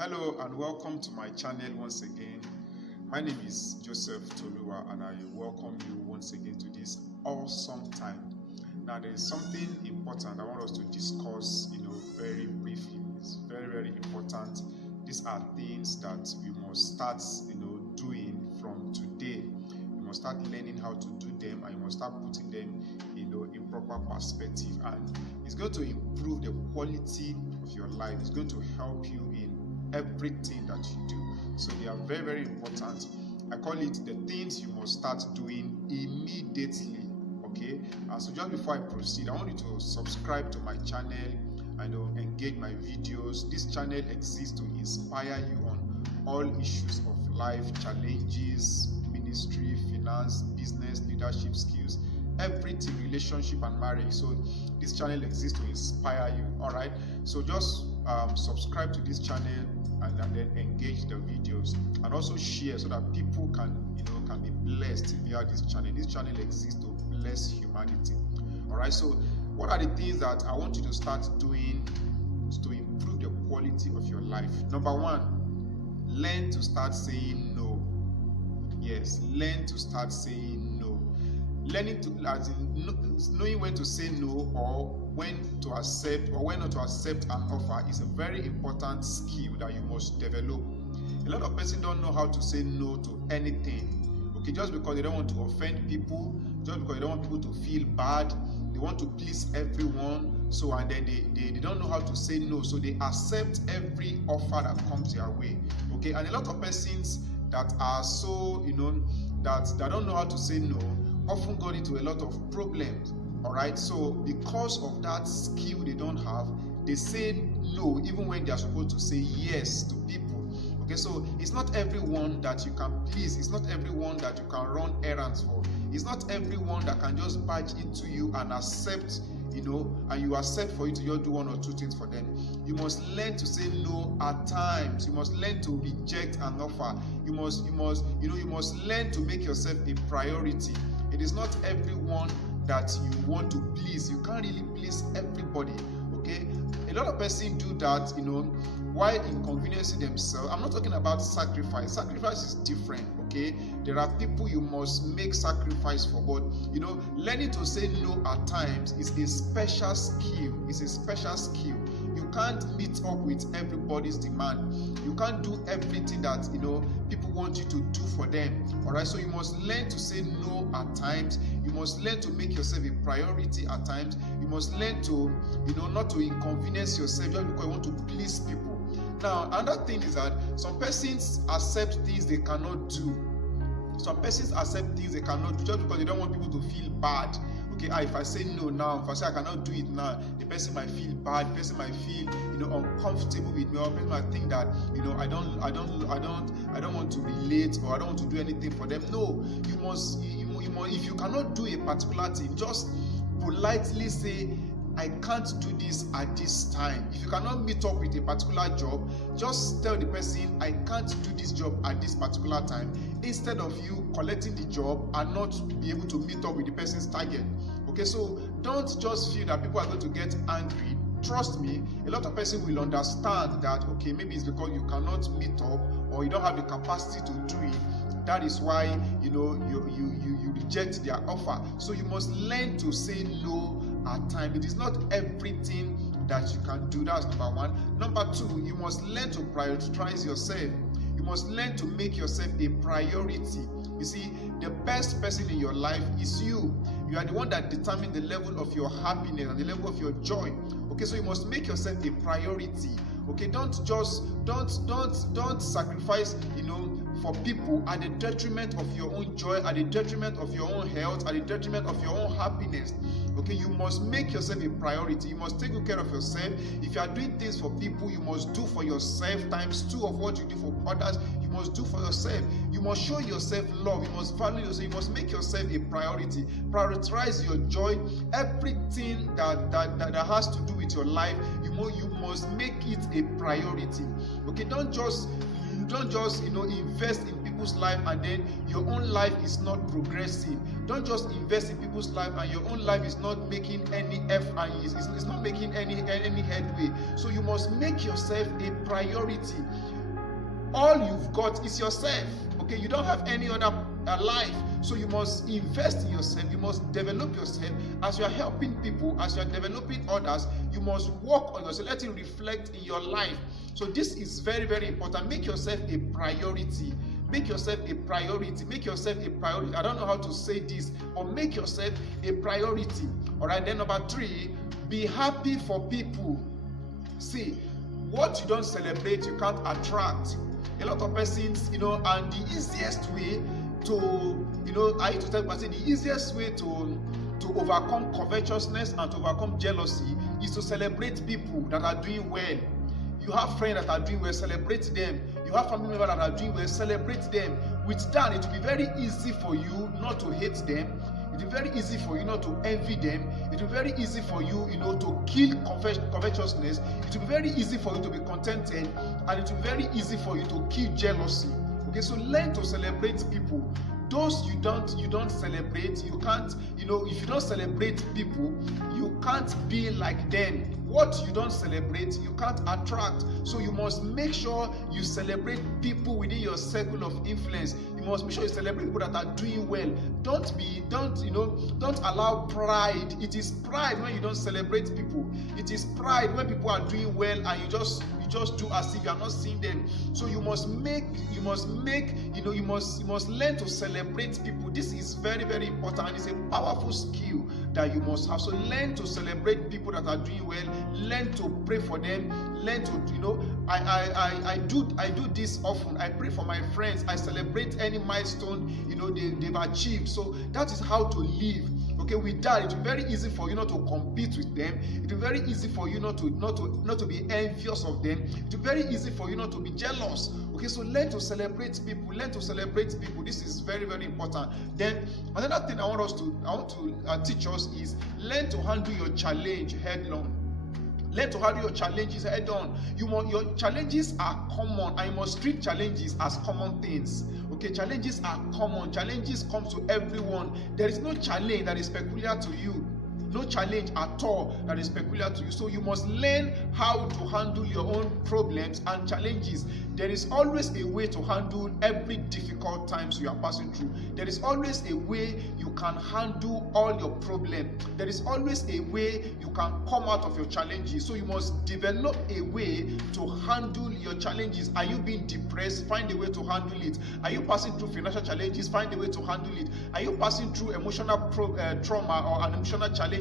Hello and welcome to my channel once again. My name is Joseph Toluwa and I welcome you once again to this awesome time. Now there is something important I want us to discuss, very briefly. It's very important. These are things that we must start, doing from today. You must start learning how to do them and you must start putting them, in proper perspective, and it's going to improve the quality of your life. It's going to help you in everything that you do. So they are very important. I call it the things you must start doing immediately. Okay, so just before I proceed, I want you to subscribe to my channel and engage my videos. This channel exists to inspire you on all issues of life, challenges, ministry, finance, business, leadership skills, everything, relationship and marriage. So this channel exists to inspire you. All right, so just subscribe to this channel and then engage the videos, and also share so that people can be blessed via this channel. This channel exists to bless humanity. All right, so what are the things that I want you to start doing to improve the quality of your life? Number one, learn to start saying no. Yes, learn to start saying no. Learning to, as in knowing when to say no or when to accept or when not to accept an offer is a very important skill that you must develop. A lot of people don't know how to say no to anything. Okay, just because they don't want to offend people, just because they don't want people to feel bad, they want to please everyone. So and then they don't know how to say no, so they accept every offer that comes their way. Okay, and a lot of persons that are so that don't know how to say no often got into a lot of problems. All right, so because of that skill they don't have, they say no even when they are supposed to say yes to people. Okay, so it's not everyone that you can please, it's not everyone that you can run errands for, it's not everyone that can just barge into you and accept, and you accept for you to just do one or two things for them. You must learn to say no at times. You must learn to reject an offer. You must learn to make yourself a priority. It is not everyone that you want to please. You can't really please everybody. Okay, a lot of persons do that, while inconveniencing themselves. I'm not talking about sacrifice. Sacrifice is different. Okay, there are people you must make sacrifice for, but learning to say no at times is a special skill. It's a special skill. You can't meet up with everybody's demand. You can't do everything that people want you to do for them. All right, so you must learn to say no at times. You must learn to make yourself a priority at times. You must learn to not to inconvenience yourself just because you want to please people. Now, another thing is that some persons accept things they cannot do. Some persons accept things they cannot do just because they don't want people to feel bad. Okay, if I say no now, if I say I cannot do it now, the person might feel bad. The person might feel uncomfortable with me, or the person might think that I don't want to relate, or I don't want to do anything for them. No, you must if you cannot do a particular thing, just politely say, I can't do this at this time. If you cannot meet up with a particular job, just tell the person, I can't do this job at this particular time, instead of you collecting the job and not be able to meet up with the person's target. Okay, so don't just feel that people are going to get angry. Trust me, a lot of persons will understand that, okay, maybe it's because you cannot meet up or you don't have the capacity to do it. That is why you reject their offer. So you must learn to say no at times. It is not everything that you can do. That's number one. Number two, you must learn to prioritize yourself. You must learn to make yourself a priority. You see, the best person in your life is you. You are the one that determines the level of your happiness and the level of your joy. Okay, so you must make yourself a priority. Okay, don't sacrifice, for people at the detriment of your own joy, at the detriment of your own health, at the detriment of your own happiness. Okay, you must make yourself a priority. You must take good care of yourself. If you are doing things for people, you must do for yourself times 2 of what you do for others. You must do for yourself. You must show yourself love. You must value yourself. You must make yourself a priority. Prioritize your joy. Everything that has to do with your life, you must make it a priority. Okay, don't just invest in people's life and then your own life is not progressing. Don't just invest in people's life and your own life is not making any it's not making any headway. So you must make yourself a priority. all you've got is yourself. Okay, you don't have any other life, so you must invest in yourself. You must develop yourself. As you are helping people, as you are developing others, you must work on yourself. Let it reflect in your life. So this is very, very important. Make yourself a priority. Make yourself a priority. Make yourself a priority. I don't know how to say this, but make yourself a priority. All right. Then number 3, be happy for people. See, what you don't celebrate, you can't attract. A lot of persons, and the easiest way to, I used to tell people, the easiest way to overcome covetousness and to overcome jealousy is to celebrate people that are doing well. You have friends that are doing well, celebrate them. You have family members that are doing well, celebrate them. With that, it will be very easy for you not to hate them. It will be very easy for you not to envy them. It will be very easy for you, to kill covetousness. It will be very easy for you to be contented, and it will be very easy for you to kill jealousy. Okay, so learn to celebrate people. Those you don't celebrate, you can't, if you don't celebrate people, you can't be like them. What you don't celebrate, you can't attract. So you must make sure you celebrate people within your circle of influence. You must make sure you celebrate people that are doing well. Don't allow pride. It is pride when you don't celebrate people. It is pride when people are doing well and you just do as if you are not seeing them. So you must learn to celebrate people. This is very, very important, and it's a powerful skill that you must have. So learn to celebrate people that are doing well. Learn to pray for them. Learn to, I do this often. I pray for my friends. I celebrate any milestone they've achieved. So that is how to live. Okay, with that, it will be very easy for you not to compete with them. It will be very easy for you not to be envious of them. It will be very easy for you not to be jealous. Okay, so learn to celebrate people. Learn to celebrate people. This is very, very important. Then another thing I want to teach us is learn to handle your challenge headlong. Learn to handle your challenges head on. Your challenges are common, and you must treat challenges as common things. Okay, challenges are common. Challenges come to everyone. There is no challenge that is peculiar to you. No challenge at all that is peculiar to you. So you must learn how to handle your own problems and challenges. There is always a way to handle every difficult times you are passing through. There is always a way you can handle all your problems. There is always a way you can come out of your challenges. So you must develop a way to handle your challenges. Are you being depressed? Find a way to handle it. Are you passing through financial challenges? Find a way to handle it. Are you passing through emotional trauma or an emotional challenge?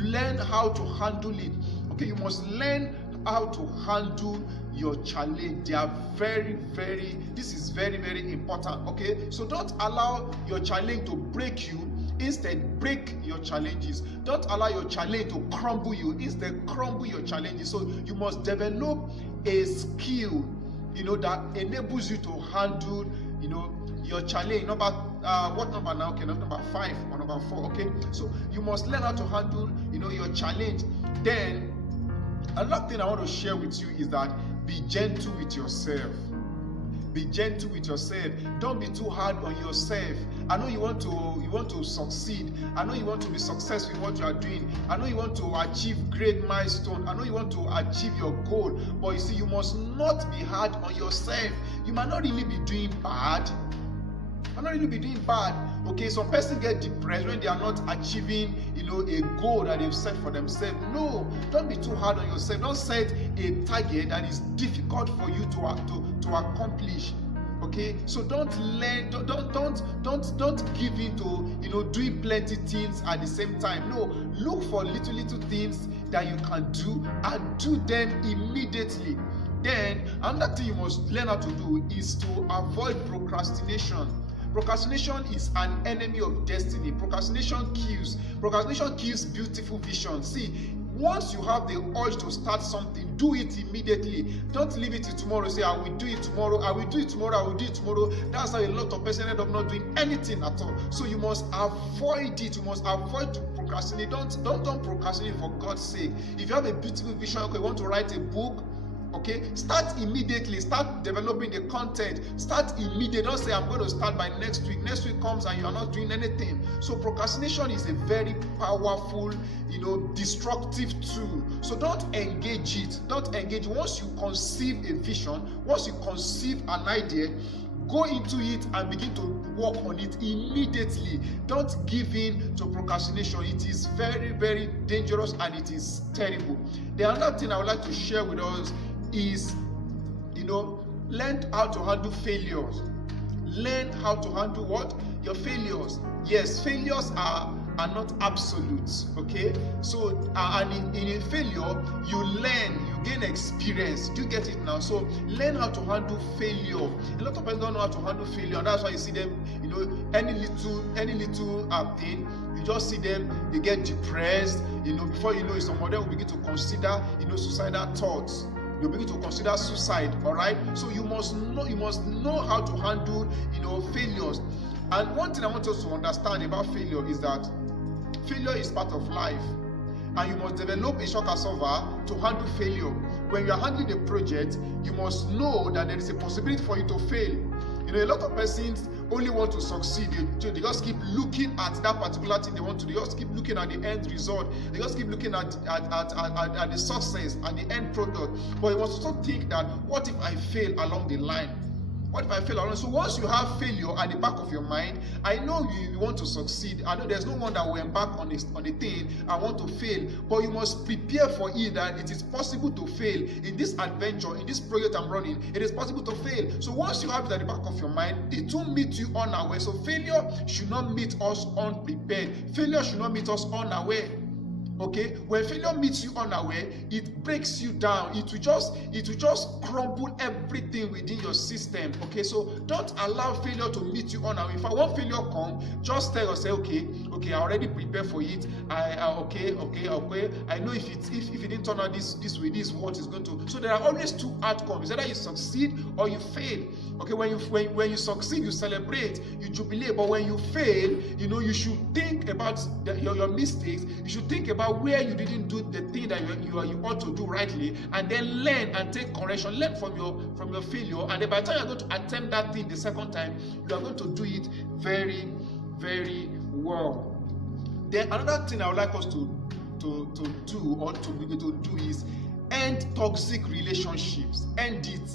Learn how to handle it. Okay, you must learn how to handle your challenge. They are this is very, very important. Okay, so don't allow your challenge to break you. Instead, break your challenges. Don't allow your challenge to crumble you. Instead, crumble your challenges. So you must develop a skill, that enables you to handle, your challenge. What number now? Okay, number 5 or number 4. Okay, so you must learn how to handle, your challenge. Then another thing I want to share with you is that be gentle with yourself. Be gentle with yourself. Don't be too hard on yourself. I know you want to succeed. I know you want to be successful in what you are doing. I know you want to achieve great milestone. I know you want to achieve your goal. But you see, you must not be hard on yourself. You might not really be doing bad. Okay, some person get depressed when they are not achieving, a goal that they've set for themselves. No, don't be too hard on yourself. Don't set a target that is difficult for you to accomplish. Okay, so don't give in to doing plenty things at the same time. No, look for little things that you can do and do them immediately. Then another thing you must learn how to do is to avoid procrastination. Procrastination is an enemy of destiny. Procrastination kills beautiful vision. See, once you have the urge to start something, do it immediately. Don't leave it till tomorrow. Say, I will do it tomorrow. That's how a lot of people end up not doing anything at all. So you must avoid it. You must avoid to procrastinate. Don't procrastinate, for God's sake. If you have a beautiful vision, okay, you want to write a book, Okay, start immediately. Start developing the content. Start immediately. Don't say I'm going to start by next week. Next week comes and you are not doing anything. So procrastination is a very powerful, destructive tool. So don't engage it. Don't engage. Once you conceive a vision, once you conceive an idea, go into it and begin to work on it immediately. Don't give in to procrastination. It is very, very dangerous and it is terrible. The other thing I would like to share with us is, learn how to handle failures. Learn how to handle what? Your failures. Yes, failures are not absolute. Okay, so and in a failure you learn, you gain experience. Do you get it now? So learn how to handle failure. A lot of people don't know how to handle failure, and that's why you see them, any little thing, you just see them, they get depressed. Before you know it, some of them will begin to consider suicidal thoughts. You begin to consider suicide. All right, so you must know how to handle failures. And one thing I want us to understand about failure is that failure is part of life, and you must develop a shock absorber to handle failure. When you are handling a project, you must know that there is a possibility for you to fail. A lot of persons only want to succeed. They just keep looking at that particular thing they want to do. They just keep looking at the end result. They just keep looking at the success and the end product. But you must also think that, what if I fail along the line? What if I fail along? So once you have failure at the back of your mind, I know you want to succeed. I know there's no one that will embark on a thing and want to fail. But you must prepare for it, that it is possible to fail. In this adventure, in this project I'm running, it is possible to fail. So once you have it at the back of your mind, it won't meet you unaware. So failure should not meet us unprepared. Failure should not meet us unaware. Okay, when failure meets you unaware, it breaks you down. It will just crumble everything within your system. Okay, so don't allow failure to meet you unaware. If I want failure come, just tell yourself, okay, I already prepared for it. Okay. I know if it didn't turn out this way, this is what is going to. So there are always two outcomes: either you succeed or you fail. Okay, when you succeed, you celebrate, you jubilate. But when you fail, you should think about your mistakes. You should think about where you didn't do the thing that you ought to do rightly, and then learn and take correction. Learn from your failure, and then by the time you're going to attempt that thing the second time, you are going to do it very, very well. Then another thing I would like us to do, or to be able to do, is end toxic relationships. End it.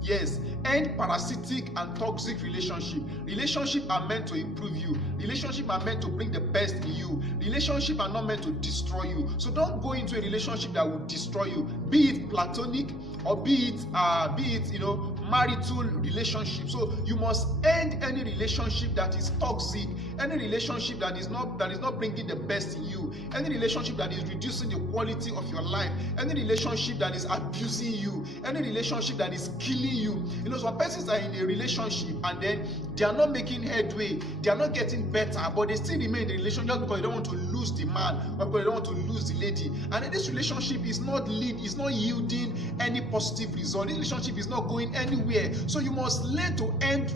Yes, end parasitic and toxic relationship. Relationships are meant to improve you. Relationships are meant to bring the best in you. Relationships are not meant to destroy you. So don't go into a relationship that will destroy you. Be it platonic or be it marital relationship. So you must end any relationship that is toxic, any relationship that is not bringing the best in you, any relationship that is reducing the quality of your life, any relationship that is abusing you, any relationship that is killing you. Some persons are in a relationship and then they are not making headway, they are not getting better, but they still remain in the relationship just because they don't want to lose the man or because they don't want to lose the lady. And then this relationship is not yielding any positive result. This relationship is not going anywhere. So you must learn to end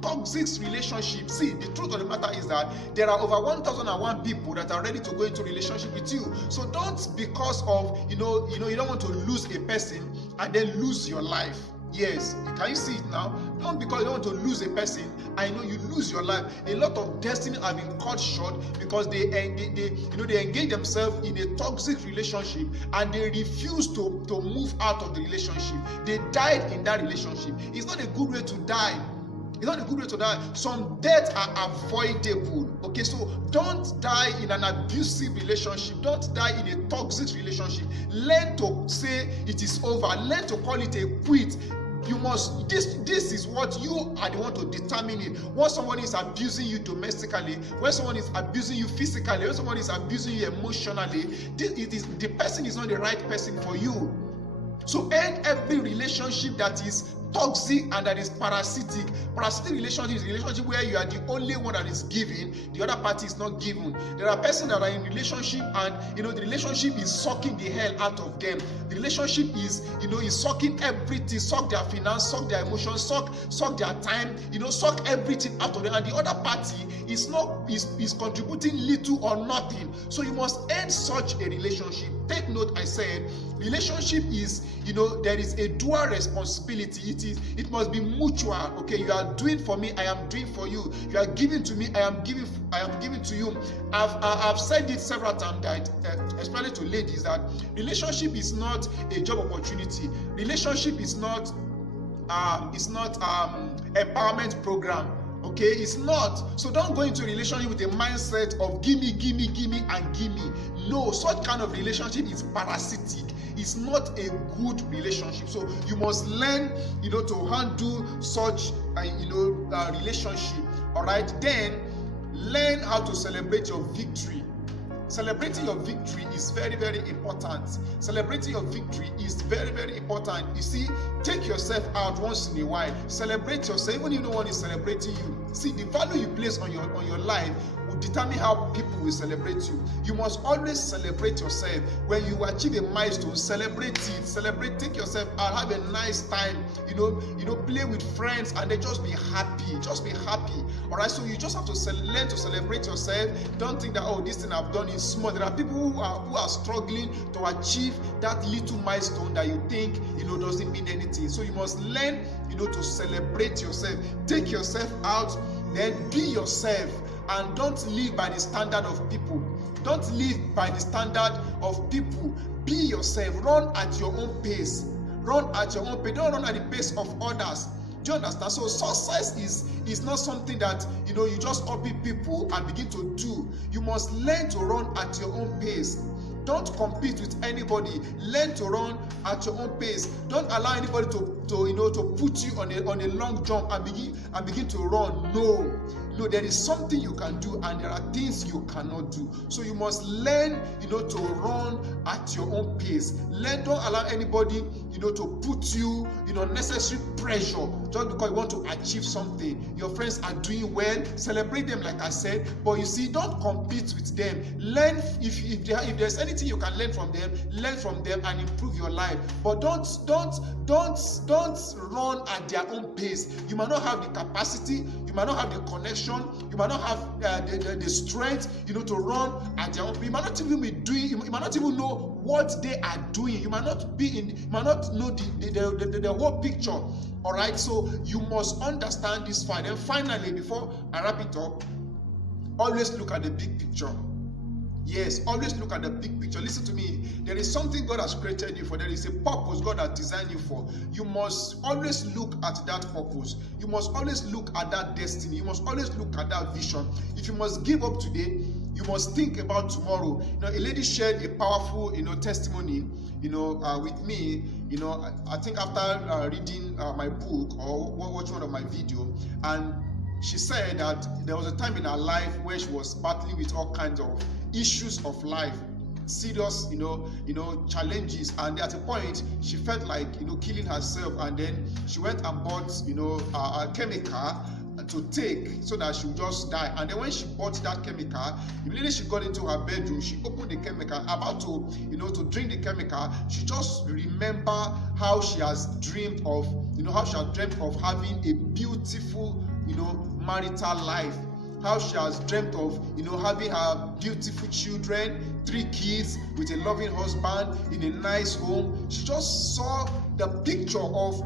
toxic relationships. See, the truth of the matter is that there are over 1,001 people that are ready to go into relationship with you. So don't, because of you don't want to lose a person and then lose your life. Yes, can you see it now? Not because you don't want to lose a person, I know you lose your life. A lot of destiny have been cut short because they engage themselves in a toxic relationship and they refuse to move out of the relationship. They died in that relationship. It's not a good way to die. It's not a good way to die. Some deaths are avoidable. Okay, so don't die in an abusive relationship. Don't die in a toxic relationship. Learn to say it is over. Learn to call it a quit. You must, this is what you are the one to determine it. When someone is abusing you domestically, when someone is abusing you physically, when someone is abusing you emotionally, the person is not the right person for you. So end every relationship that is toxic and that is parasitic. Parasitic relationship is a relationship where you are the only one that is giving, the other party is not given. There are persons that are in relationship and the relationship is sucking the hell out of them. The relationship is sucking everything, suck their finance, suck their emotions, suck their time, suck everything out of them, and the other party is contributing little or nothing. So you must end such a relationship. take note, I said relationship is, there is a dual responsibility. It must be mutual. Okay, you are doing for me, I am doing for you. You are giving to me, I am giving to you. I've said it several times that especially to ladies, that relationship is not a job opportunity. Relationship is not empowerment program. Okay, it's not. So don't go into a relationship with a mindset of gimme, gimme, gimme, and gimme. No, such kind of relationship is parasitic. It's not a good relationship. So you must learn, to handle such, relationship. All right. Then learn how to celebrate your victory. Celebrating your victory is very, very important. Celebrating your victory is very, very important. You see, take yourself out once in a while. Celebrate yourself, even if no one is celebrating you. See, the value you place on your life will determine how people will celebrate you. You must always celebrate yourself. When you achieve a milestone, celebrate it. Celebrate, take yourself out, have a nice time. Play with friends, and then just be happy. Just be happy. All right. So you just have to learn to celebrate yourself. Don't think that, oh, this thing I've done is small. There are people who are struggling to achieve that little milestone that you think doesn't mean anything. So you must learn to celebrate yourself. Take yourself out, then be yourself, and don't live by the standard of people. Don't live by the standard of people. Be yourself. Run at your own pace. Run at your own pace. Don't run at the pace of others. Do you understand? So success is not something that you just copy people and begin to do. You must learn to run at your own pace. Don't compete with anybody. Learn to run at your own pace. Don't allow anybody to put you on a long jump and begin to run. No, there is something you can do, and there are things you cannot do. So you must learn, to run at your own pace. Don't allow anybody, to put you in unnecessary pressure just because you want to achieve something. Your friends are doing well, celebrate them, like I said. But you see, don't compete with them. Learn if there's anything you can learn from them and improve your life. But don't run at their own pace. You might not have the capacity, you might not have the connection, you might not have the strength, to run at their own pace. You might not even be doing. You might not even know what they are doing. You might not know the whole picture. All right. So you must understand this fact. And finally, before I wrap it up, always look at the big picture. Yes, always look at the big picture. Listen to me. There is something God has created you for. There is a purpose God has designed you for. You must always look at that purpose. You must always look at that destiny. You must always look at that vision. If you must give up today, you must think about tomorrow. A lady shared a powerful, testimony, with me. I think after reading my book or watching one of my video, and she said that there was a time in her life where she was battling with all kinds of issues of life, serious, challenges, and at a point she felt like, killing herself, and then she went and bought, a chemical to take so that she would just die. And then when she bought that chemical, immediately she got into her bedroom, she opened the chemical, about to drink the chemical, she just remember how she has dreamed of, having a beautiful, marital life, how she has dreamt of, having her beautiful children, 3 kids with a loving husband in a nice home. She just saw the picture of,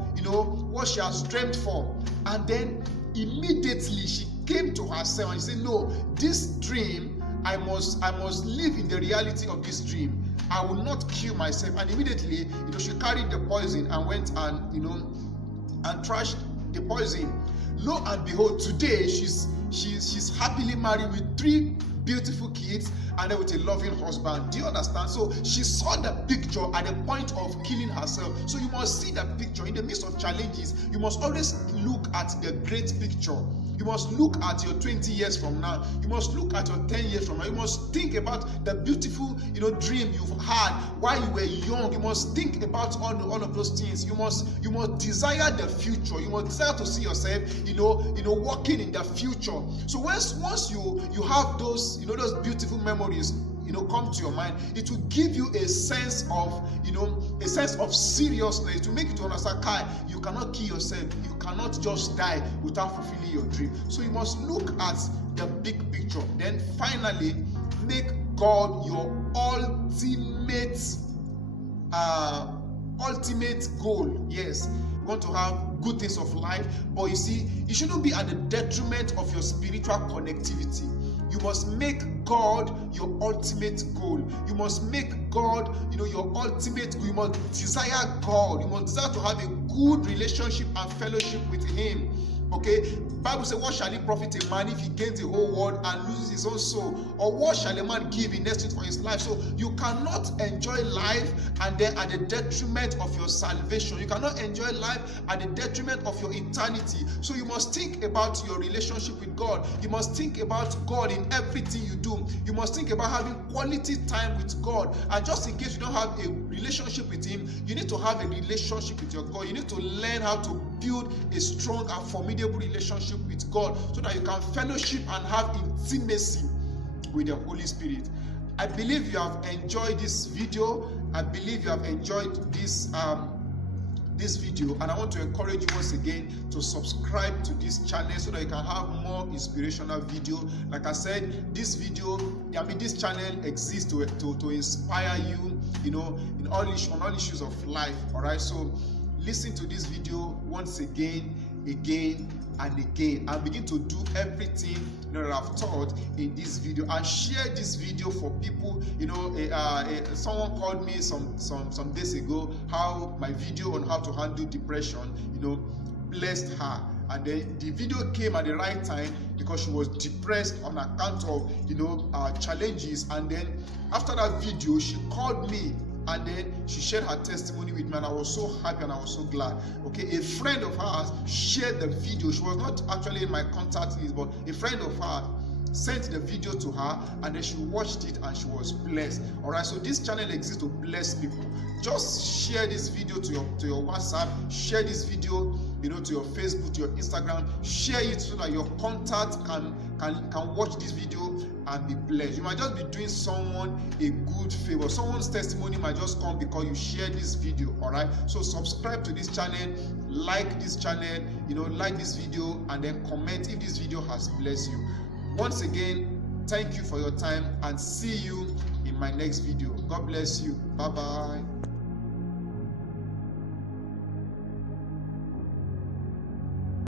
what she has dreamt for. And then immediately she came to herself and she said, no, this dream, I must live in the reality of this dream. I will not kill myself. And immediately, she carried the poison and went and, and trashed the poison. Lo and behold, today she's happily married with 3 beautiful kids and then with a loving husband. Do you understand? So she saw the picture at the point of killing herself. So you must see the picture in the midst of challenges. You must always look at the great picture. You must look at your 20 years from now. You must look at your 10 years from now. You must think about the beautiful, dream you've had while you were young. You must think about all of those things. You must desire the future. You must desire to see yourself, walking in the future. So once you have those, those beautiful memories, come to your mind, it will give you a sense of seriousness, to make you to understand, Kai, you cannot kill yourself, you cannot just die without fulfilling your dream. So you must look at the big picture. Then finally, make God your ultimate ultimate goal. Yes, you want to have good things of life, but you see, it shouldn't be at the detriment of your spiritual connectivity. You must make God your ultimate goal. You must make God, your ultimate goal. You must desire God. You must desire to have a good relationship and fellowship with Him. Okay, Bible says, what shall it profit a man if he gains the whole world and loses his own soul? Or what shall a man give in exchange for his life? So you cannot enjoy life and then at the detriment of your salvation. You cannot enjoy life at the detriment of your eternity. So you must think about your relationship with God. You must think about God in everything you do. You must think about having quality time with God. And just in case you don't have a relationship with Him, you need to have a relationship with your God. You need to learn how to build a strong and formidable relationship with God so that you can fellowship and have intimacy with the Holy Spirit. I believe you have enjoyed this video. I believe you have enjoyed this video, and I want to encourage you once again to subscribe to this channel so that you can have more inspirational video. Like I said, this channel exists to inspire you, on all issues of life. All right, so listen to this video once again and again, and begin to do everything that I've taught in this video, and share this video for people. Someone called me some days ago how my video on how to handle depression blessed her, and then the video came at the right time because she was depressed on account of challenges. And then after that video, she called me and then she shared her testimony with me, and I was so happy and I was so glad. Okay, a friend of hers shared the video. She was not actually in my contact list, but a friend of hers sent the video to her, and then she watched it and she was blessed. All right, so this channel exists to bless people. Just share this video to your WhatsApp, share this video to your Facebook, to your Instagram. Share it so that your contact can watch this video and be blessed. You might just be doing someone a good favor. Someone's testimony might just come because you share this video. All right, so subscribe to this channel, like this channel, like this video, and then comment if this video has blessed you. Once again, thank you for your time, and see you in my next video. God bless you. Bye bye.